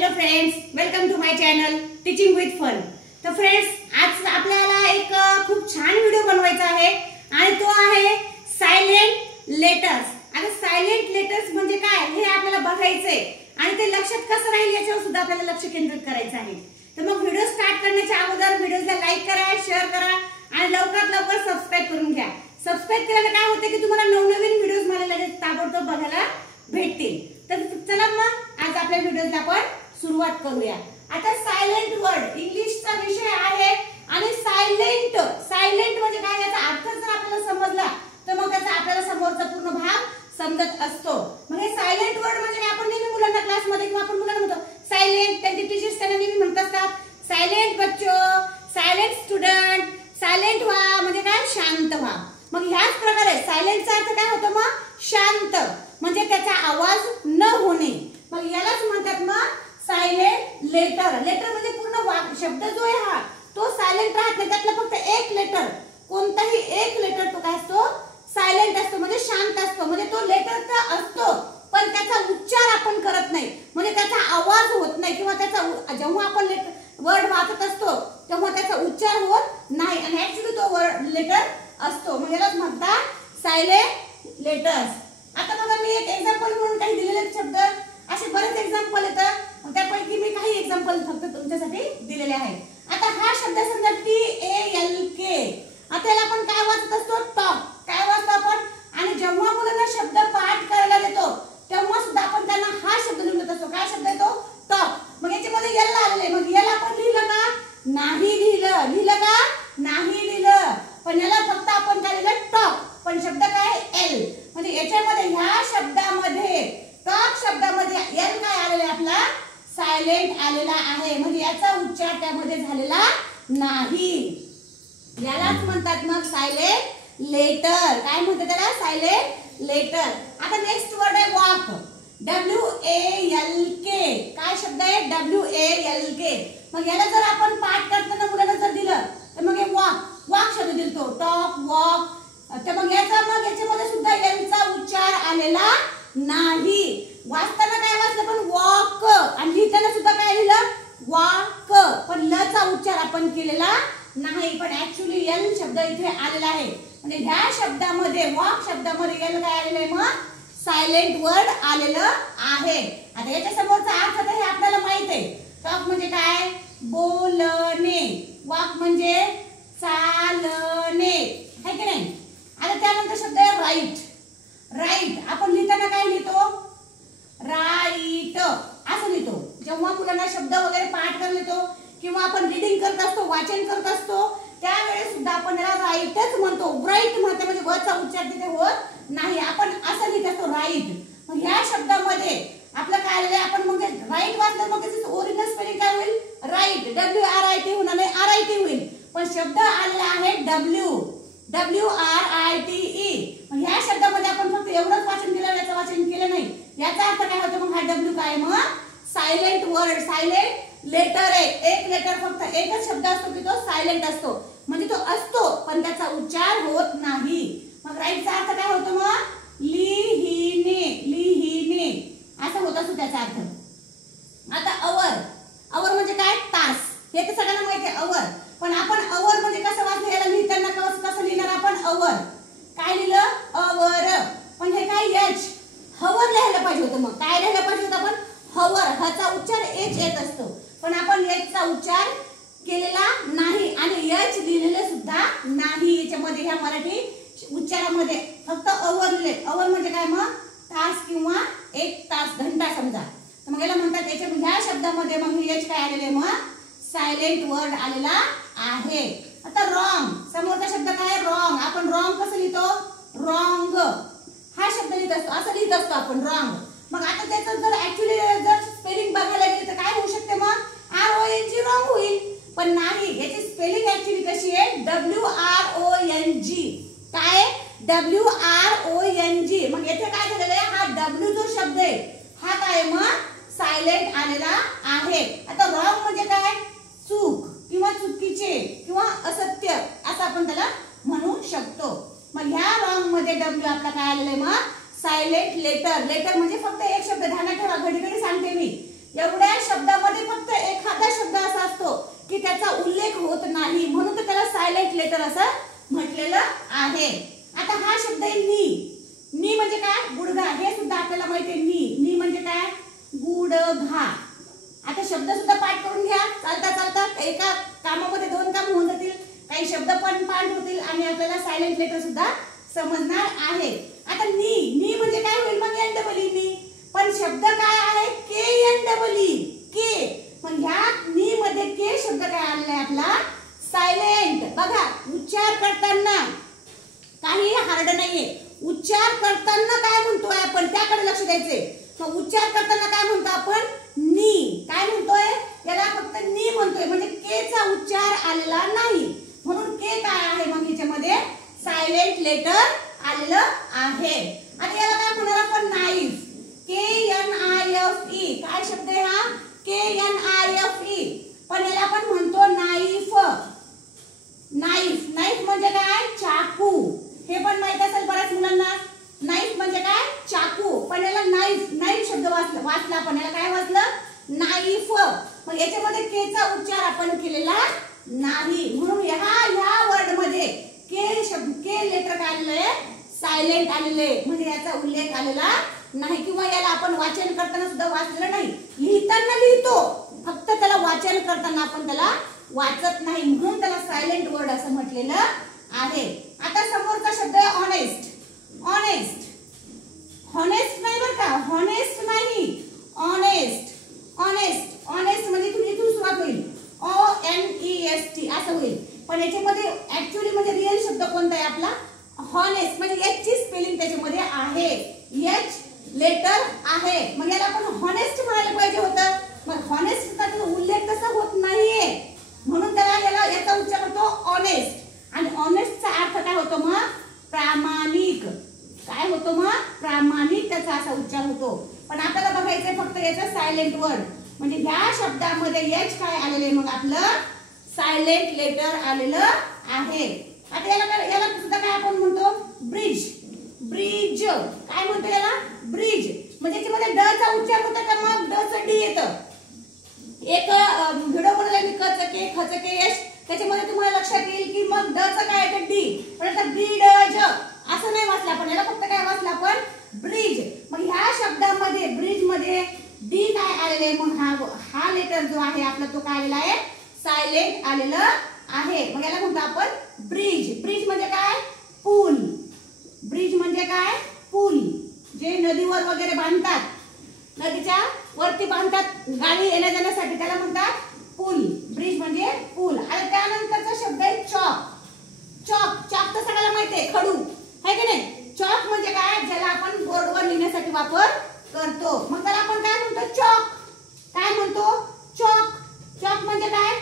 Hello friends, welcome to my channel teaching with fun. तर friends, आज आपल्याला एक खूप छान व्हिडिओ बनवायचा आहे आणि तो आहे सायलेंट लेटर्स। आता सायलेंट लेटर्स म्हणजे काय हे आपल्याला बघायचंय आणि ते लक्षात कसं राहील याच्यावर सुद्धा आपल्याला लक्ष केंद्रित करायचं आहे। तर मग व्हिडिओ स्टार्ट करण्याच्या अगोदर व्हिडिओला लाईक करा, शेअर करा आणि लवकरात लवकर सबस्क्राइब करून घ्या। सबस्क्राइब केल्याने काय होते की तुम्हाला नवनवीन व्हिडिओज मला लगेच ताबडतोब बघायला भेटतील। तर चला मग आज आपल्या व्हिडिओला आपण सुरुवात करूया। आता सायलेंट वर्ड इंग्लिशचा विषय आहे आणि सायलेंट म्हणजे काय याचा अर्थ जर आपल्याला समजला तर मग त्याचा आपल्याला समोरचा पूर्ण भाग समजत असतो। मग हे सायलेंट वर्ड म्हणजे आपण नेहमी मुलांना क्लासमध्ये किंवा आपण मुलांना म्हणतो सायलेंट, त्यांचे टीचर्स त्यांना नेहमी म्हणत असतात सायलेंट बच्चो, सायलेंट स्टुडंट, सायलेंट व्हा म्हणजे काय शांत व्हा। मग ह्याच प्रकारे सायलेंटचा अर्थ काय होतो मग शांत, म्हणजे त्याचा आवाज न होणे। मग यालाच म्हणतात मग सायलेंट लेटर। लेटर म्हणजे पूर्ण शब्द जो आहे हा तो सायलेंट राहत नाही, त्यातला फक्त एक लेटर, कोणताही एक लेटर तो काय असतो सायलेंट असतो म्हणजे शांत असतो। म्हणजे तो लेटर तर असतो पण त्याचा उच्चार आपण करत नाही, म्हणजे त्याचा आवाज होत नाही किंवा त्याचा जेव्हा आपण वर्ड वाचत असतो तेव्हा त्याचा उच्चार होत नाही आणि ऍक्च्युअली तो वर्ड लेटर असतो। म्हणजे यालाच म्हणतात सायलेंट लेटर्स। आता बघा मी एक एक्झाम्पल म्हणून काही दिलेले शब्द असे बरेच एक्झाम्पल येतात, त्यापैकी मी काही एक्झाम्पल फक्त तुमच्यासाठी दिलेले आहेत। आता हा शब्द समजा TALK, आता याला आपण काय वाचत असतो टॉक, काय वाचतो आपण, आणि जेव्हा मुलांना शब्द पाठ करायला देतो तेव्हा सुद्धा आपण त्यांना हा शब्द लिहून देत असतो। काय शब्द येतो टॉक। मग याच्यामध्ये एल आलेले, मग याला आपण लिहिलं का नाही लिहिलं, लिहिलं का नाही लिहिलं, पण याला फक्त आपण काय लिहिलं टॉक, पण शब्द काय एल, म्हणजे याच्यामध्ये ह्या शब्दामध्ये टॉक शब्दामध्ये एल काय आलेला आहे आपला सायलेंट आलेला आहे, म्हणजे याचा उच्चार त्यामध्ये झालेला नाही। यालाच म्हणतात मग सायलेंट लेटर। काय म्हणतात त्याला सायलेंट लेटर। आता नेक्स्ट वर्ड आहे वॉक, WALK। काय शब्द आहे WALK। मग याला जर आपण पाठ करताना मुलांना जर दिलं तर मग हे वॉक शब्द दिलतो, टॉक वॉक, तर मग याच्यामध्ये सुद्धा एलचा उच्चार आलेला नाही। वाचताना काय वाचलं पण वॉक आणि लिहिताना सुद्धा काय लिहिलं वॉक, पण ल चा उच्चार आपण केलेला नाही, पण ऍक्च्युअली एल शब्द इथे आलेला आहे। म्हणजे ह्या शब्दामध्ये वॉक शब्दामध्ये एल काय आलेलं आहे मग सायलेंट वर्ड आलेलं आहे। आता याच्या समोरचा अर्थ तर हे आपल्याला माहित आहे। टॉक म्हणजे काय बोलणे, वॉक म्हणजे चालणे, है की नाही। आता त्यानंतर शब्द आहे राईट। आपण लिहिताना काय लिहितो राईट असं लिहितो। जेव्हा मुलांना शब्द वगैरे पाठ करायला येतो किंवा आपण रीडिंग करत असतो, वाचन करत असतो, त्यावेळेस सुद्धा आपण याला राईटच म्हणतो। राईट म्हणते म्हणजे वचा उच्चार तिथे होत नाही, आपण असं लिहित असतो राईट। मग ह्या शब्दामध्ये आपलं काय आलेलं आहे, आपण मग राईट वाचलं मग त्याचं ओरिजिनल स्पेलिंग काय होईल राईट, WRIT होणार नाही RIT होईल, पण शब्द आलेला आहे WRITE। मग ह्या शब्दामध्ये आपण फक्त एवढंच वाचन केलं, याचं वाचन केलं नाही, याचा अर्थ काय होतो मग हा W काय मग सायलेंट वर्ड, सायलेंट लेटर आहे। एक लेटर फक्त एकच शब्द असतो की तो सायलेंट असतो, म्हणजे तो असतो पण त्याचा उच्चार होत नाही। मग राईटचा अर्थ काय होतो मग लिहिणे असं होत असतो त्याचा अर्थ। आता अवर म्हणजे काय तास, हे तर सगळ्यांना माहिती आहे अवर, पण आपण अवर म्हणजे कसं वाचलं, याला लिहिताना कसं लिहिणार आपण अवर, काय लिहिलं अवर, पण हे काय एच हवर लिहायला पाहिजे होतं। मग काय लिहायला पाहिजे होतं आपण हवर, ह्याचा उच्चार एच येत असतो, पण आपण एच चा उच्चार केलेला नाही आणि एच लिहिलेले सुद्धा नाही याच्यामध्ये। ह्या मराठी उच्चारामध्ये फक्त अवर लिहिले। अवर म्हणजे काय मग तास किंवा एक तास, घंटा समजा, तर मग याला म्हणतात ह्या शब्दामध्ये मग एच काय आलेले मग सायलेंट वर्ड आलेला आहे। आता रॉंग, समोरचा शब्द काय रॉंग, आपण रॉंग कसं लिहितो रॉंग हा शब्द लिहित असतो, असं लिहित असतो आपण रॉंग। मग आता त्याचं जर ऍक्च्युअली जर स्पेलिंग बघायला गेली तर काय होऊ शकते मग RONG रॉंग होईल, पण नाही, याची स्पेलिंग ऍक्च्युअली कशी आहे WRONG। काय WRONG। मग येथे काय झालेलं आहे, हा W जो शब्द आहे हा काय मग सायलेंट आलेला आहे। आता रॉंग म्हणजे काय चूक किंवा चुकीचे किंवा असत्य असं आपण त्याला म्हणू शकतो। मग ह्या रॉंग मध्ये W आपला काय आलेलं आहे मग सायलेंट लेटर। लेटर म्हणजे फक्त एक शब्द, ध्यानात ठेवा, घडी घडी सांगते मी, एवढ्या शब्दा नाही, म्हणून तर त्याला सायलेंट लेटर असं म्हटलेलं आहे. आता हा शब्द आहे नी. नी म्हणजे काय? गुडघा. हे सुद्धा आपल्याला माहिती आहे. नी नी म्हणजे काय? गुडघा. आता शब्द सुद्धा पाठ करून घ्या. चालता चालता एका कामामध्ये दोन काम होऊन जातील, काही शब्द पण पाठ होतील आणि आपल्याला सायलेंट लेटर सुद्धा समजणार आहे. आता नी नी म्हणजे काय होईल मग? एन डबल ई नी. पण शब्द काय आहे? के एन डबल ई के. मग ह्या नी मध्ये के शब्द काय आलेला आहे आपला? सायलेंट. बघा उच्चार करताना काही हार्ड नाहीये. उच्चार करताना काय म्हणतोय आपण त्याकडे लक्ष द्यायचंय. मग उच्चार करताना काय म्हणतो आपण? नी. काय म्हणतोय? याला फक्त नी म्हणतोय, म्हणजे के चा उच्चार आलेला नाही, म्हणून के काय आहे मग ह्याच्यामध्ये? सायलेंट लेटर आलेलं आहे. आता याला काय म्हणणार आपण? Knife. K N I F E. काय शब्द आहे हा? K N I F E. पण याला आपण म्हणतो नाईफ. नाईफ नाईफ म्हणजे काय? चाकू. हे पण माहित असेल बऱ्याच मुलांना. नाईफ म्हणजे काय? चाकू. पण याला नाईफ नाईफ शब्द वाचला आपण. याला काय वाचलं? नाईफ. मग याच्यामध्ये के चा उच्चार आपण केलेला नाही, म्हणून ह्या वर्ड मध्ये के शब्द के लेटर काय आलेलं आहे? सायलेंट आलेले, म्हणजे याचा उल्लेख आलेला नाही. किंवा याला आपण वाचन करताना सुद्धा वाचलेलं नाही. लिहिताना लिहितो, फक्त त्याला वाचन करताना आपण त्याला वाचत नाही, म्हणून त्याला सायलेंट वर्ड असं म्हटलेलं आहे. आता समोरचा शब्द आहे ऑनेस्ट. ऑनेस्ट हॉनेस्ट नाही बरं का, हॉनेस्ट नाही, ऑनेस्ट. ऑनेस्ट ऑनेस्ट म्हणजे तुम्ही इथून सुरुवात होईल. ONEST असं होईल. पण याच्यामध्ये ऍक्च्युअली म्हणजे रिअल शब्द कोणता आहे आपला? हॉनेस्ट. म्हणजे एच ची स्पेलिंग त्याच्यामध्ये आहे, एच लेटर आहे. मग याला आपण हॉनेस्ट म्हणायला पाहिजे होतं. मग हॉनेस्टचा उल्लेख कसा होत नाहीये, म्हणून त्याला याचा उच्चार होतो ऑनेस्ट. आणि ऑनेस्टचा अर्थ काय होतो मग? प्रामाणिक. काय होतो मग? प्रामाणिक त्याचा असा उच्चार होतो. पण आपल्याला बघायचंय फक्त याचं सायलेंट वर्ड, म्हणजे ह्या शब्दामध्ये एच काय आलेले मग आपलं सायलेंट लेटर आलेलं आहे. आता याला सुद्धा काय आपण म्हणतो? ब्रिज. ब्रिज काय म्हणतो याला? ब्रिज. म्हणजे याच्यामध्ये ड चा उच्चार होतो का? मग ड चं डी येतं. एक व्हिडिओ बनवला मी क च के ख च के यश, त्याच्यामध्ये तुम्हाला लक्षात येईल की मग ड चं काय येतं? डी. पण आता बी ड ज असं नाही वाचलं आपण. याला फक्त काय वाचलं आपण? ब्रिज. मग ह्या शब्दामध्ये ब्रिज मध्ये डी काय आलेले? मग हा लेटर जो आहे आपला तो काय आलेला आहे? सायलेंट आलेलं आहे. मग याला म्हणतो आपण ब्रिज. ब्रिज म्हणजे काय? पूल. ब्रिज म्हणजे काय? पूल. जे नदीवर वगैरे बांधतात, नदीच्या वरती बांधतात गाडी येण्या जाण्यासाठी, त्याला म्हणतात पूल. ब्रिज म्हणजे पूल. आणि त्यानंतरचा शब्द आहे चॉक. चॉक चॉक तर सगळ्याला माहिती आहे, खडू आहे की नाही? चॉक म्हणजे काय? ज्याला आपण बोर्डवर लिहिण्यासाठी वापर करतो. मग त्याला आपण काय म्हणतो? चॉक. काय म्हणतो? चॉक. चॉक म्हणजे काय?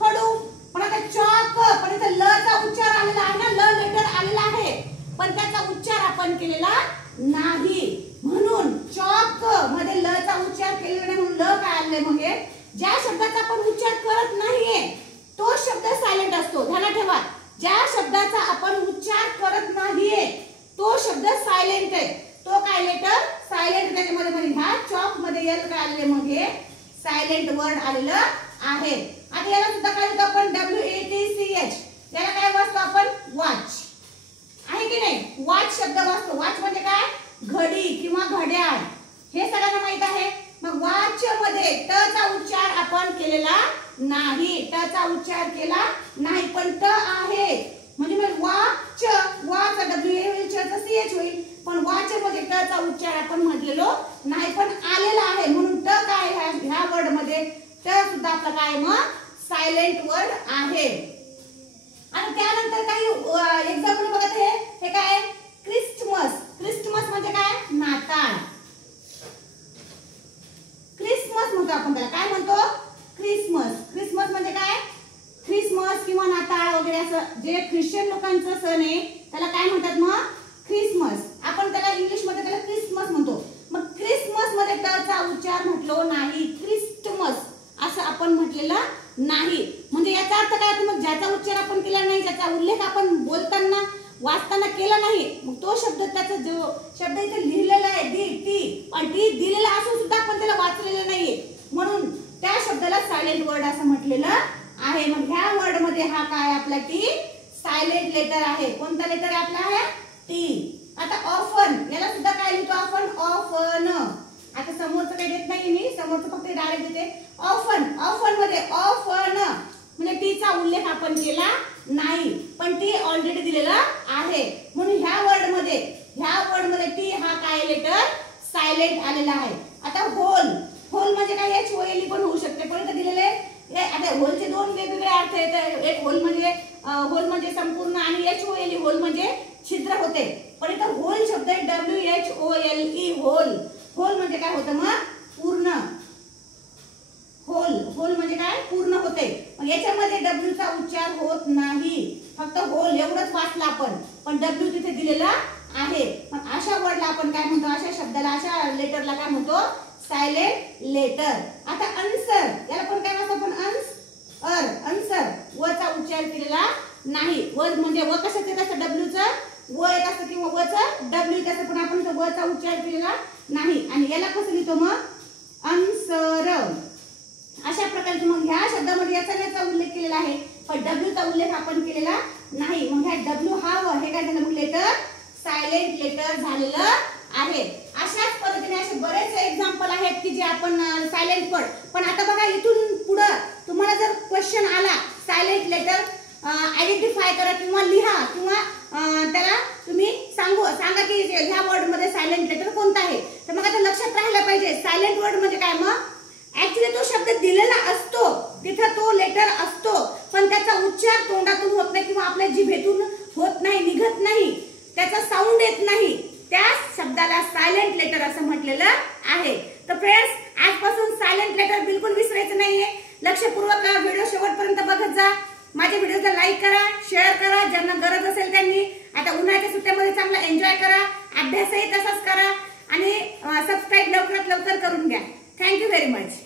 खडू. पण आता चॉक, पण इथे ल चा उच्चार आलेला आहे ना, ल लेटर आलेला आहे, पण त्याचा उच्चार आपण केलेला नाही, म्हणून चॉक मध्ये ल चा उच्चार केलेला नाही, म्हणून ल काय आले? मग ज्या शब्दाचा आपण उच्चार करत नाहीये तो शब्द सायलेंट असतो. ध्यानात ठेवा, ज्या शब्दाचा आपण उच्चार करत नाहीये तो शब्द सायलेंट आहे. तो काय लेटर? सायलेंट. त्याच्यामध्ये म्हणजे ह्या चॉक मध्ये एल काय आले? मग हे सायलेंट वर्ड आलेलं आहे. आता याला सुद्धा काय होतं आपण? WATCH. याला काय वाचतो आपण? वॉच. आहे की नाही? वॉच शब्द वाचतो. वॉच म्हणजे काय? घडी किंवा घड्याळ, हे सगळ्यांना माहित आहे. मग वॉच मध्ये ट चा उच्चार आपण केलेला नाही. ट चा उच्चार केला नाही, पण ट आहे, म्हणजे मग वॉच, वॉच WA होईल, च चा CH होईल, पण वॉच मध्ये ट चा उच्चार आपण म्हटलेलो नाही, पण आलेला आहे, म्हणून ट काय ह्या वर्ड मध्ये ट सुद्धा आपला काय मग सायलेंट वर्ड आहे. आणि त्यानंतर काही एक्झाम्पल बघा. हे काय? क्रिसमस. क्रिसमस म्हणजे काय? नाताळ. क्रिसमस म्हणतो आपण त्याला. काय म्हणतो? क्रिसमस. क्रिसमस म्हणजे काय? क्रिसमस किंवा नाताळ वगैरे असं जे ख्रिश्चन लोकांचा सण आहे त्याला काय म्हणतात? मग क्रिसमस. आपण त्याला इंग्लिश मध्ये त्याला क्रिसमस म्हणतो. मग क्रिसमस मध्ये ट चा उच्चार म्हटलो नाही, क्रिस्टमस असं आपण म्हटलेलं नाही. म्हणजे याचा अर्थ काय? मग ज्याचा उच्चार आपण केला नाही, ज्याचा उल्लेख आपण बोलताना वाचताना केला नाही, मग तो शब्द, त्याचा जो शब्द इथे लिहिलेला आहे डी टी, पण टी दिलेला असून सुद्धा आपण त्याला वाचलेलं नाहीये, म्हणून त्या शब्दाला सायलेंट वर्ड असं म्हटलेलं आहे. मग ह्या वर्ड मध्ये मध्ये हा काय आपला टी सायलेंट लेटर आहे. कोणता लेटर आहे आपला हा टी. आता ऑफन याला सुद्धा काय लिहितो आपण ऑफन. आता समोरचं काही देत नाही मी, समोरचं फक्त डायरेक्ट देते ऑफन. ऑफन मध्ये ऑफन म्हणजे टी चा उल्लेख आपण केला नाही, पण टी ऑलरेडी दिलेला आहे म्हणून ह्या वर्ड मध्ये टी हा काय लेटर सायलेंट आलेला आहे. आता होल. होल म्हणजे काय HOLE पण होऊ शकते, पण इथे दिलेले आता होलचे दोन वेगवेगळे अर्थ आहेत. एक होल म्हणजे संपूर्ण आणि HOLE होल म्हणजे छिद्र होते, पण इथं होल शब्द आहे WHOLE होल. होल म्हणजे काय होतं मग पूर्ण. होल म्हणजे काय पूर्ण होते. मग याच्यामध्ये W चा उच्चार होत नाही, फक्त होल एवढंच वाचलं आपण, पण W तिथे दिलेला आहे. मग अशा वर्डला आपण काय म्हणतो, अशा शब्दाला अशा लेटरला काय म्हणतो सायलेंट लेटर. आता अन्सर याला पण काय म्हणतो आपण अन्सर. व चा उच्चार केलेला नाही. व म्हणजे व कशाचं येत असतं W चं व येत असतं किंवा व चं W त्याचं पण आपण व चा उच्चार केलेला नाही. आणि याला कसं लिहितो मग अन्सर. अशा प्रकारे मग ह्या शब्दामध्ये याचा उल्लेख केलेला आहे, पण W चा उल्लेख आपण केलेला नाही. मग ह्या W हा व हे काय झालं मग लेटर सायलेंट लेटर झालेलं आहे. अशाच पद्धतीने असे बरेच एक्झाम्पल आहेत की जे आपण सायलेंट वर्ड. पण आता बघा इथून पुढे तुम्हाला जर क्वेश्चन आला सायलेंट लेटर आयडेंटिफाय करा किंवा लिहा किंवा त्याला तुम्ही सांगा की ह्या वर्ड मध्ये सायलेंट लेटर कोणता आहे, तर मग आता लक्षात राहायला पाहिजे सायलेंट वर्ड म्हणजे काय. मग ऍक्च्युली तो शब्द दिलेला असतो, तिथं तो लेटर असतो, पण त्याचा उच्चार तोंडातून होत नाही किंवा आपल्या जिभेतून होत नाही, निघत नाही, त्याचा साऊंड येत नाही, त्या शब्दाला सायलेंट लेटर असं म्हटलेलं आहे. तर फ्रेंड्स आजपासून सायलेंट लेटर बिलकुल विसरायचं नाहीये. लक्षपूर्वक व्हिडिओ शेवटपर्यंत बघत जा. माझ्या व्हिडिओला लाईक करा, शेअर करा, ज्यांना गरज असेल त्यांनी. आता उन्हाळ्याच्या सुट्ट्यामध्ये चांगला एन्जॉय करा, अभ्यासही तसाच करा आणि सबस्क्राईब लवकरात लवकर करून घ्या. Thank you very much.